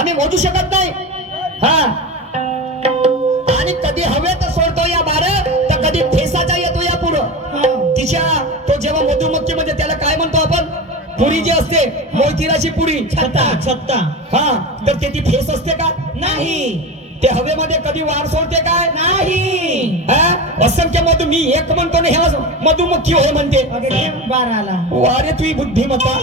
आम्ही मोजू शकत नाही. हा आणि कधी हवे तर सोडतो या बार, तर कधी ठेसाचा येतो या पुढं. तिच्या तो जेव्हा मधुमक्खी म्हणजे त्याला काय म्हणतो आपण, पुरी जी असते मोतीराची पुरी, छत्ता छत्ता. हा तर ते ती फेस असते का? नाही. ते हवेमध्ये कधी वार सोडते काय? नाही. असंख्य मधु, मी एक म्हणतो ना, हे मधुमक्खी होय म्हणते. बाराला. वारे तुझी बुद्धिमत्ता.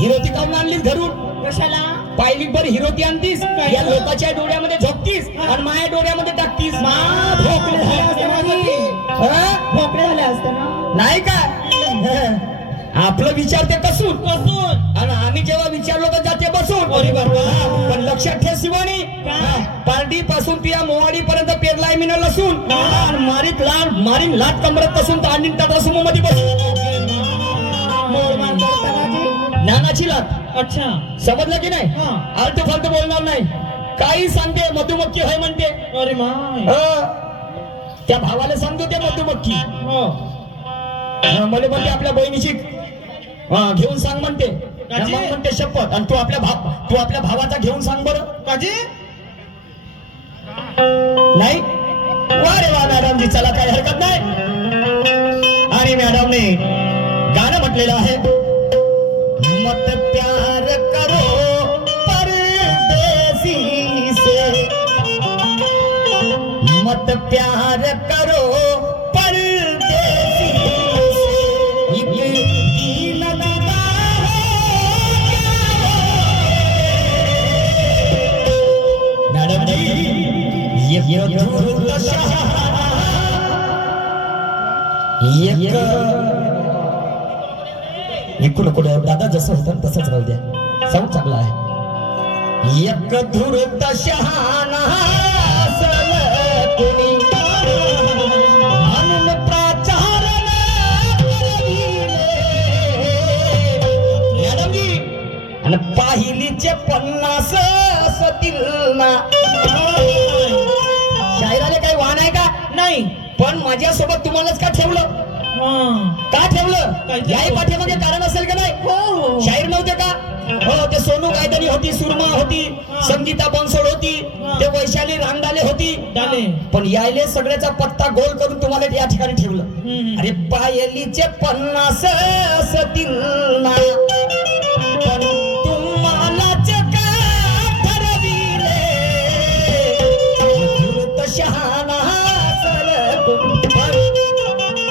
हिरोती काऊन आणलीस घरून? कशाला? पाहिली बर हिरोती आणतीस, या लोकांच्या डोळ्यामध्ये झोपतीस आणि माझ्या डोळ्यामध्ये टाकतीस. भोकळे झाले असते माझी. भोकळे झाले असते ना. नाही का? आपलं विचारते कसून कसून, आणि आम्ही जेव्हा विचारलो तर जाते बसून. अरे बाबा. पण लक्षात ठेव शिवानी, पार्टी पासून तुया मोवाडी पर्यंत पेरलाय मी न लसून, आणि मारीन लाट कमरत पासून तर आणीन त्या रसमो मध्ये बसून. ज्ञानाची लाट. अच्छा. समजलं की नाही? आलतू फालतू बोलणार नाही. काही सांगते मधुमक्खी होय म्हणते. अरे माय. त्या भावाला सांगतो ते मधुमक्खी. मला म्हणते आपल्या बहिणीची घेऊन सांग म्हणते. मग म्हणते शपथ. आणि तू आपल्या भावाचा घेऊन सांग बरं. काजी नाही. वा रे वा मॅडमजी, चला काही हरकत नाही. आणि मॅडमने गाणं म्हटलेलं आहे, मत प्यार करो परदेसी से, मत प्यार करो परदेसी से, दीन दगा मॅडम जी, इकडं कुठे दादा जसं होतं तसंच राहू द्या, साऊंड चांगला आहे. एक धुरत शहाणा कुणी म्हणून प्राचार मॅडम जी, आणि पाहिलीचे 50 असतील ना. शायराला काही वाण आहे का? नाही. पण माझ्यासोबत तुम्हालाच का ठेवलं? का ठेवलं? याही पाठीमागे कारण असेल का नाही? हो. शाहीर नव्हते का? हो. ते सोनू गायधनी होती, सुरमा होती, संगीता बनसोड होती, ते वैशाली रांगडाले होती. पण यायले सगळ्याचा पत्ता गोल करून तुम्हाला या ठिकाणी ठेवलं. अरे पायलीचे 50 असतील ना, पण तुम्हालाच का ठरविले धूर्त शहाणा.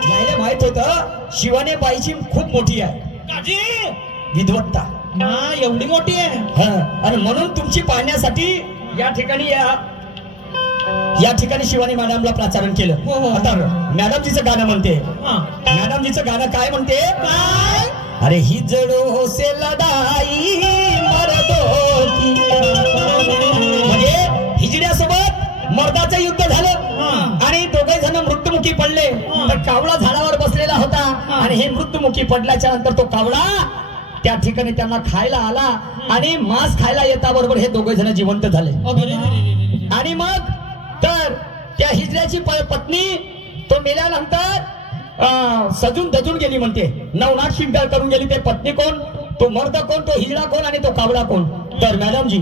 यायला माहित होतं शिवाने बाईची खूप मोठी आहे विद्वत्ता. एवढी मोठी आहे. आणि म्हणून तुमची पाहण्यासाठी या ठिकाणी शिवानी मॅडमला प्रचारण केलं. आता मॅडमजीचं गाणं म्हणते. मॅडमजीचं गाणं काय म्हणते? काय? अरे हिजडो से लढाई मर्दो की, म्हणजे हिजड्यासोबत मर्दाचं युद्ध झालं आणि दोघे जण मृत्युमुखी पडले. तर कावळा झाडावर बसलेला होता आणि हे मृत्युमुखी पडल्याच्या नंतर तो कावळा त्या ठिकाणी त्यांना खायला आला आणि मांस खायला येता बरोबर हे दोघे जण जिवंत झाले. आणि मग तर त्या हिजड्याची पत्नी तो मेल्यानंतर सजून दजून गेली म्हणते, नवनाथ शिंगार करून गेली. ते पत्नी कोण, तो मर्द कोण, तो हिजडा कोण आणि तो कावळा कोण? तर मॅडम जी,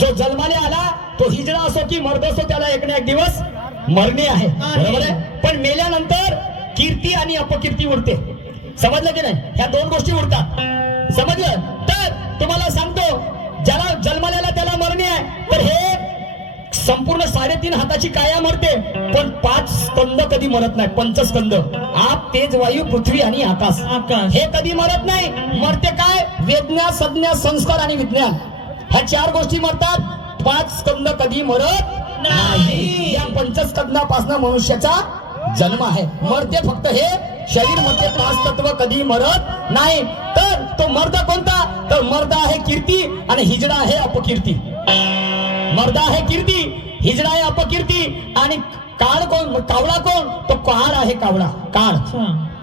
जो जन्माले आला तो हिजडा असो की मर्द असो, त्याला एक ना एक दिवस मरणे आहे, बरोबर आहे. पण मेल्यानंतर कीर्ती आणि अपकीर्ती उरते. समजलं की नाही? ह्या दोन गोष्टी उरतात. समजलं? तर तुम्हाला सांगतो, ज्याला जन्माला त्याला मरणे आहे, तर हे संपूर्ण 3.5 हाताची काया मरते, पण 5 स्कंद कधी मरत नाही. पंचस्कंद, आप, तेज, वायू, पृथ्वी आणि आकाश, हे कधी मरत नाही. मरते काय? वेदना, संज्ञा, संस्कार आणि विज्ञान, ह्या 4 गोष्टी मरतात. 5 स्कंद कधी मरत नाही. या पंचस्कंदापासून मनुष्याचा जन्म आहे. मरते फक्त हे शरीर मरते, 5 तत्व कधी मरत नाही. तर तो मर्द कोणता? तर मर्द आहे कीर्ती आणि हिजडा आहे अपकीर्ती. मर्द आहे कीर्ती, हिजडा आहे अपकीर्ती. आणि काळ कोण? कावळा कोण? तो काळ आहे. कावळा, काळ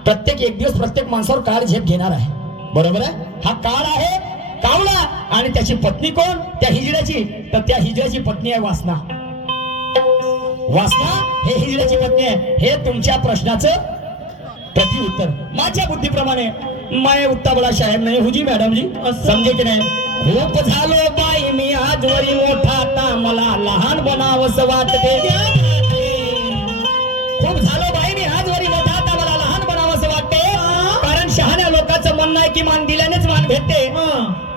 प्रत्येक एक दिवस प्रत्येक माणसावर काळ झेप घेणार आहे, बरोबर आहे. हा काळ आहे कावळा. आणि त्याची पत्नी कोण? त्या हिजड्याची. तर त्या हिजड्याची पत्नी आहे वासना. वासना हे हिजड्याची पत्नी आहे. हे तुमच्या प्रश्नाचं प्रत्युत्तर माझ्या बुद्धीप्रमाणे. मैं उठता बडा शायर नाही हुजी मॅडम जी, समजे की नाही? खूप झालो बाई मी आज आजवरी मोठा आता मला लहान बनावंसं वाटते. खूप झालं बाई मी आजवरी मोठा आता मला लहान बनावंसं वाटते. कारण शहाण्या लोकांचं म्हणणं आहे की मान दिल्यानेच मान भेटते.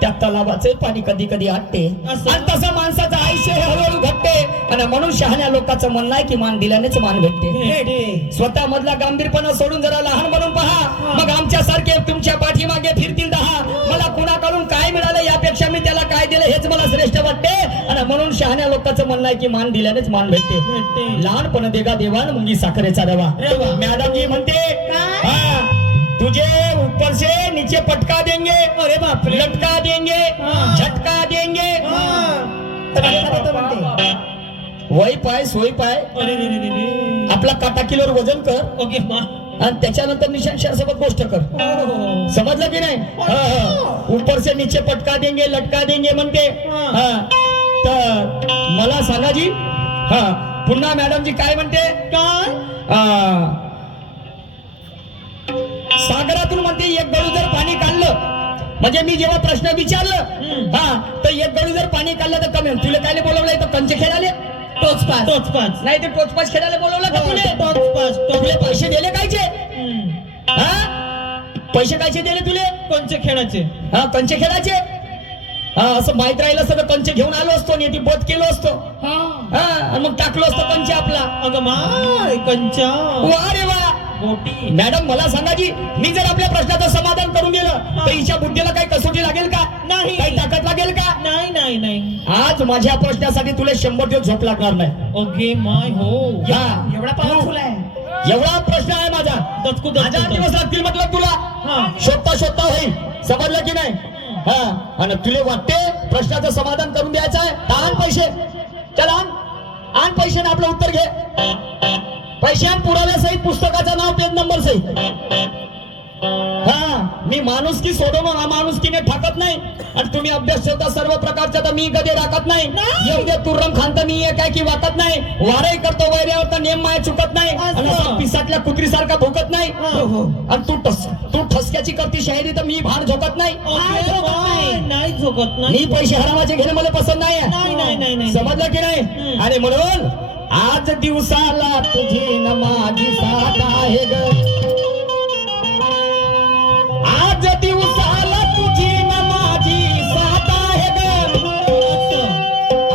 त्या तलावाचे पाणी कधी कधी आटते आणि तसं माणसाचं आयुष्य हे हळूहळू घटते. आणि म्हणून शहाण्या लोकांचं म्हणणं आहे की मान दिल्यानेच मान भेटते. स्वतः मधला गांभीरपणा सोडून जरा लहान बनून पहा. मग आमच्या सारखे तुमच्या पाठीमागे फिरतील 10. मला कुणाकडून काय मिळालं यापेक्षा मी त्याला काय दिलं हेच मला श्रेष्ठ वाटते. आणि म्हणून शहाण्या लोकांचं म्हणणं आहे की मान दिल्यानेच मान भेटते. लहानपण देगा देवान मुंगी साखरेचा रवा. मॅडम जी म्हणते हा, तुझे ऊपर से नीचे पटका देंगे, अरे बाप रे, लटका देंगे, झटका देंगे. वही पाय सोई पाय आपला काटा किलोवर वजन कर. ओके आणि त्याच्यानंतर निशान शहर सोबत गोष्ट कर. समजलं की नाही. ऊपर से नीचे पटका देंगे लटका देंगे म्हणते. तर मला सांगा जी. हा पुन्हा मॅडम जी काय म्हणते. काय सागरातून म्हणते एक गळू जर पाणी काढलं म्हणजे मी जेव्हा प्रश्न विचारलं हा तर एक गळू जर पाणी काढलं तर कमी. तुला काय बोलवलंय तर कंचे खेळाले टोचपास नाही ते टोचपास खेळायला बोलवलं का तुले पैसे दिले कायचे. पैसे कायचे दिले तुले. कंचे खेळायचे. हा कंचे खेळायचे. हा असं माहित राहिलं सगळं कंचे घेऊन आलो असतो आणि ती बोध केलो असतो. हा आणि मग टाकलो असतो कंचे आपला. अगं माय कंचा वा रे वा. मॅडम मला सांगा जी, मी जर आपल्या प्रश्नाचं समाधान करून दिलं तर हिच्या बुद्धीला काही कसोटी लागेल का. नाही. काही ताकद लागेल का. नाही नाही नाही. आज माझ्या प्रश्नासाठी तुला 100 दिवस झोप लागणार नाही. ओके माय हो. एवढा पावरफुल आहे. एवढा प्रश्न आहे माझा. 1000 दिवस लागतील म्हटलं तुला. शोधता शोधता होईल. समजलं की नाही. हा आणि तुला वाटते प्रश्नाचं समाधान करून द्यायचं आहे. आण पैसे. चल आण पैसे ना आपलं उत्तर घे. पैसे आणि पुराव्यासहित पुस्तकाचं नाव पेज नंबर सहित. हा मी माणुसकी सोडून माणुसकीने ठाकत नाही. आणि तुम्ही अभ्यास ठेवता सर्व प्रकारच्या तर मी कधी राखत नाही. एवढे तुर्रम खान तर मी काय की वाकत नाही. वारही करतो वैऱ्यावर तर नेम माय चुकत नाही. आणि पिसातल्या कुत्रीसारखा भोकत नाही. आणि तू ठसक्याची करती शायरी तर मी भार झोकत नाही. नाही झोकत नाही. मी पैसे हरामाचे घेणे मला पसंत नाही. समजलं की नाही. आणि म्हणून आज दिवसाला तुझी न माझी साथ आहे ग. आज दिवसाला तुझी न माझी साथ आहे ग.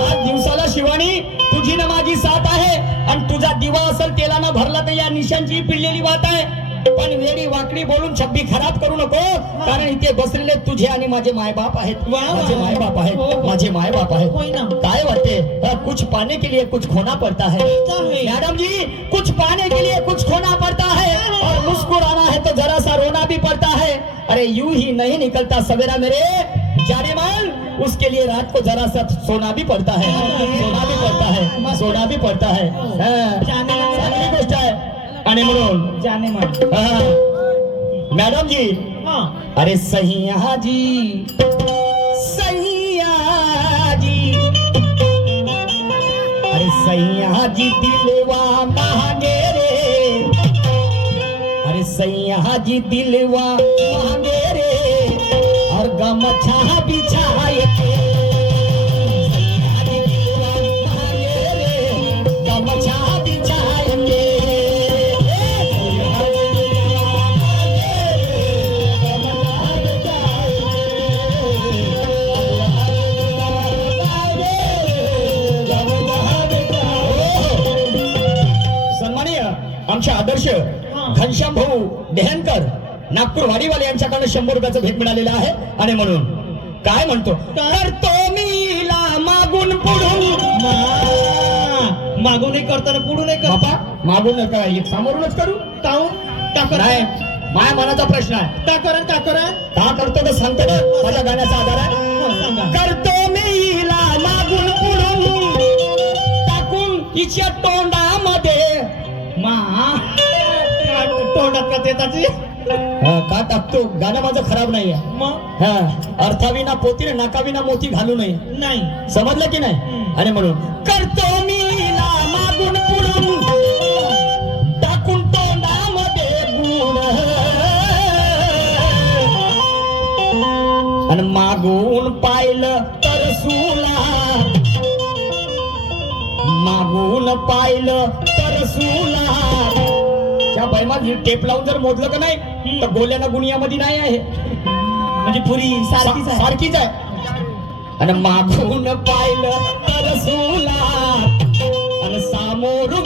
आज दिवसाला शिवानी तुझी न माझी साथ आहे. आणि तुझा दिवा असेल तेलानं भरला तर या निशांची पिळलेली वाट आहे. पण वेडी वाकडी बोलून छब्बी खराब करू नको. कारण इथे बसलेले तुझे आणि माझे मायबाप आहेत. माझे मायबाप आहेत. माझे मायबाप आहेत. काय वाटते कुछ पाने के लिए कुछ खोना पड़ता है. मैडम जी कुछ पाने के लिए कुछ खोना पड़ता है और मुस्कुराना है तो जरा सा रोना भी पड़ता है. अरे यूं ही नहीं निकलता सवेरा मेरे जाने मन. उसके लिए रात को जरा सा सोना भी पड़ता है. सोना भी पड़ता है. सोना भी पड़ता है. चांगली गोष्ट आहे. आणि म्हणून जाने मन. मॅडम जी अरे सैया जी सैया जी. अरे सैया जी दिलवा मांगे रे. अरे सैया जी दिलवा मांगे रे और गमछा बिछाए के. सैया जी दिलवा मांगे रे गमछा बिछाए के. आमचे आदर्श घनश्याम भाऊ देहनकर नागपूर वाडीवाले यांच्याकडे 100 रुपयाचं भेट मिळालेलं आहे. आणि म्हणून काय म्हणतो करतो मीला मागून पुढून. मागूनही करताना पुढूनही कर. बाबा मागून काय समोरूनच करू. नाही माया मनाचा प्रश्न आहे. का करतो तर सांगतो ना. माझ्या गाण्याचा आधार आहे. करतो मीला मागून पुढून टाकून तिच्या तोंडामध्ये. तोंडात का देताची का टाकतो. गाणं माझं खराब नाहीये. अर्थाविना पोती नाकाविना मोती घालू नये. नाही समजलं की नाही. आणि म्हणून करतो मी मागून पुढून टाकून तोंडामध्ये गुण. आणि मागून पाहिलं तर सुला पाहिलं तर सुला त्या बैमात टेप लावून जर मोजलं का नाही तर गोल्याला गुणियामध्ये नाही आहे, म्हणजे पुरी सारखीच आहे. सारखीच आहे. आणि मागून पाहिलं तर सुला आणि सामोरून